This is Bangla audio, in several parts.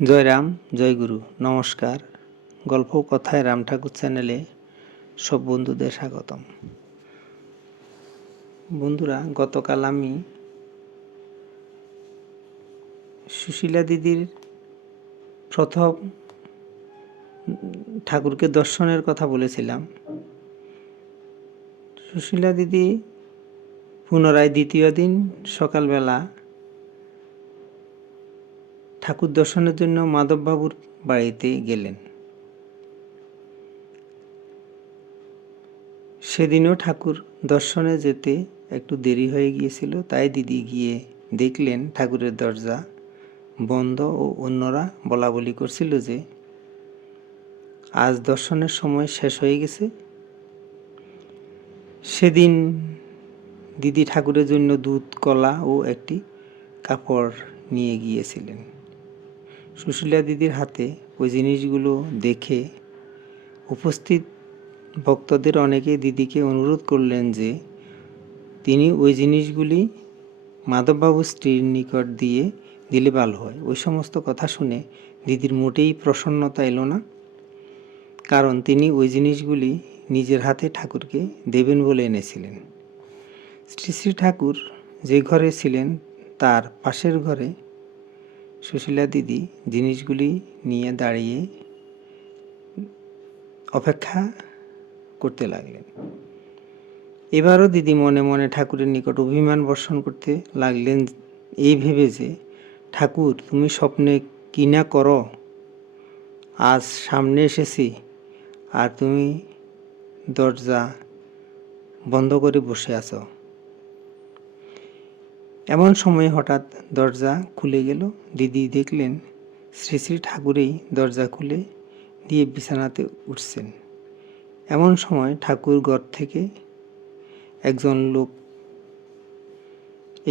জয় রাম, জয় গুরু, নমস্কার। গল্প কথায় রাম ঠাকুর চ্যানেলে সব বন্ধুদের স্বাগতম। বন্ধুরা, গতকাল আমি সুশীলা দিদির প্রথম ঠাকুরকে দর্শনের কথা বলেছিলাম। সুশীলা দিদি পুনরায় দ্বিতীয় দিন সকালবেলা ঠাকুর দর্শনের জন্য মাধববাবুর বাড়িতে গেলেন। সেদিনও ঠাকুর দর্শনে যেতে একটু দেরি হয়ে গিয়েছিল, তাই দিদি গিয়ে দেখলেন ঠাকুরের দরজা বন্ধ ও অন্যরা বলাবলি করছিল যে আজ দর্শনের সময় শেষ হয়ে গেছে। সেদিন দিদি ঠাকুরের জন্য দুধ, কলা ও একটি কাপড় নিয়ে গিয়েছিলেন। সুশীলা দিদির হাতে ওই জিনিসগুলো দেখে উপস্থিত ভক্তদের অনেকে দিদিকে অনুরোধ করলেন যে তিনি ওই জিনিসগুলি মাধববাবুর স্ত্রীর নিকট দিয়ে দিলে ভালো হয়। ওই সমস্ত কথা শুনে দিদির মোটেই প্রসন্নতা এলো না, কারণ তিনি ওই জিনিসগুলি নিজের হাতে ঠাকুরকে দেবেন বলে এনেছিলেন। শ্রী শ্রী ঠাকুর যে ঘরে ছিলেন তার পাশের ঘরে সুশীলা দিদি জিনিসগুলি নিয়ে দাঁড়িয়ে অপেক্ষা করতে লাগলেন। এবারও দিদি মনে মনে ঠাকুরের নিকট অভিমান বর্ষণ করতে লাগলেন, এই ভেবে যে ঠাকুর, তুমি স্বপ্নে কি না করো, আজ সামনে এসেছি আর তুমি দরজা বন্ধ করে বসে আছো। এমন সময় হঠাৎ দরজা খুলে গেল। দিদি দেখলেন শ্রী শ্রী ঠাকুরেই দরজা খুলে দিয়ে বিছানাতে উঠছেন। এমন সময় ঠাকুর ঘর থেকে একজন লোক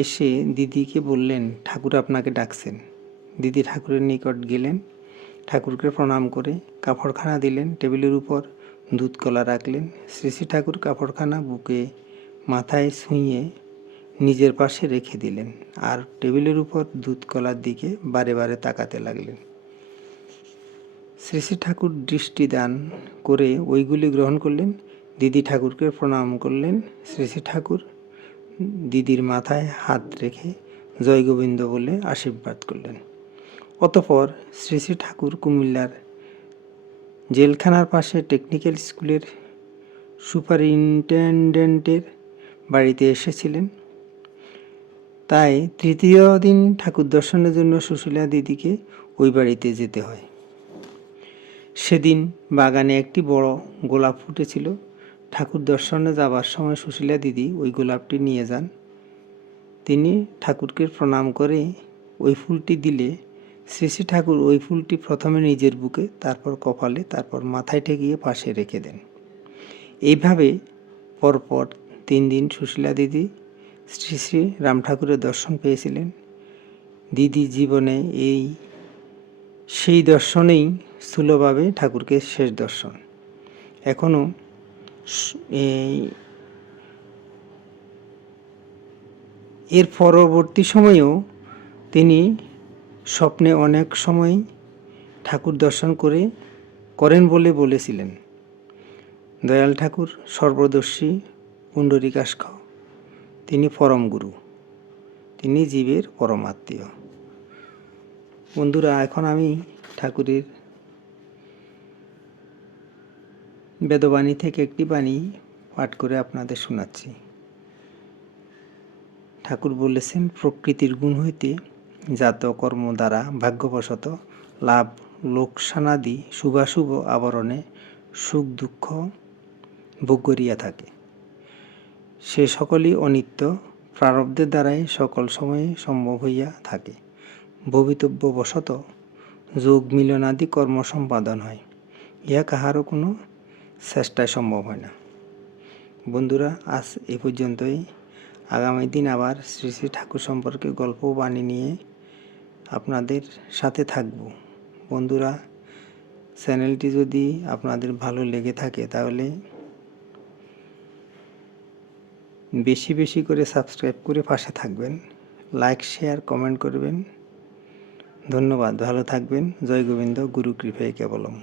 এসে দিদিকে বললেন, ঠাকুর আপনাকে ডাকছেন। দিদি ঠাকুরের নিকট গেলেন, ঠাকুরকে প্রণাম করে কাপড়খানা দিলেন, টেবিলের উপর দুধ কলা রাখলেন। শ্রী শ্রী ঠাকুর কাপড়খানা বুকে মাথায় ছুঁয়ে নিজের পাশে রেখে দিলেন আর টেবিলের উপর দুধ কলার দিকে বারে বারে তাকাতে লাগলেন। শ্রী শ্রী ঠাকুর দৃষ্টি দান করে ওইগুলি গ্রহণ করলেন। দিদি ঠাকুরকে প্রণাম করলেন। শ্রী শ্রী ঠাকুর দিদির মাথায় হাত রেখে জয় গোবিন্দ বলে আশীর্বাদ করলেন। অতঃপর শ্রী শ্রী ঠাকুর কুমিল্লার জেলখানার পাশে টেকনিক্যাল স্কুলের সুপারিনটেনডেন্টের বাড়িতে এসেছিলেন। তাই তৃতীয় দিন ঠাকুর দর্শনের জন্য সুশীলা দিদিকে ওই বাড়িতে যেতে হয়। সেদিন বাগানে একটি বড় গোলাপ ফুটেছিল। ঠাকুর দর্শনে যাবার সময় সুশীলা দিদি ওই গোলাপটি নিয়ে যান। তিনি ঠাকুরকে প্রণাম করে ওই ফুলটি দিলে শ্রী শ্রী ঠাকুর ওই ফুলটি প্রথমে নিজের বুকে, তারপর কপালে, তারপর মাথায় ঠেকিয়ে পাশে রেখে দেন। এইভাবে পরপর 3 দিন সুশীলা দিদি শ্রী শ্রী রাম ঠাকুরের দর্শন পেয়েছিলেন। দিদি জীবনে সেই দর্শনেই স্থূলভাবে ঠাকুরকে শেষ দর্শন। এখনও এর পরবর্তী সময়েও তিনি স্বপ্নে অনেক সময় ঠাকুর দর্শন করেন বলে বলেছিলেন। দয়াল ঠাকুর সর্বদর্শী পুণ্ডরীকাক্ষ, তিনি পরম গুরু, তিনি জীবের পরমাত্মীয়। বন্ধুরা, এখন আমি ঠাকুরের বেদবাণী থেকে একটি বাণী পাঠ করে আপনাদের শোনাচ্ছি। ঠাকুর বলেছেন, প্রকৃতির গুণ হইতে জাত কর্ম দ্বারা ভাগ্যবশত লাভ লোকসানাদি শুভাশুভ আবরণে সুখ দুঃখ ভোগ করিয়া থাকে। সে সকলই অনিত্য, প্রারব্ধের দ্বারাই সকল সময়ে সম্ভব হইয়া থাকে। ভবিতব্যবশত যোগ মিলনাদি কর্ম সম্পাদন হয়, ইহা কাহারও কোনো চেষ্টায় সম্ভব হয় না। বন্ধুরা, আজ এ পর্যন্তই। আগামী দিন আবার শ্রী শ্রী ঠাকুর সম্পর্কে গল্প বাণী নিয়ে আপনাদের সাথে থাকব। বন্ধুরা, চ্যানেলটি যদি আপনাদের ভালো লেগে থাকে তাহলে বেশি বেশি করে সাবস্ক্রাইব করে পাশে থাকবেন, লাইক শেয়ার কমেন্ট করবেন। ধন্যবাদ, ভালো থাকবেন। জয় গোবিন্দ, গুরু কৃপায় কেবলম।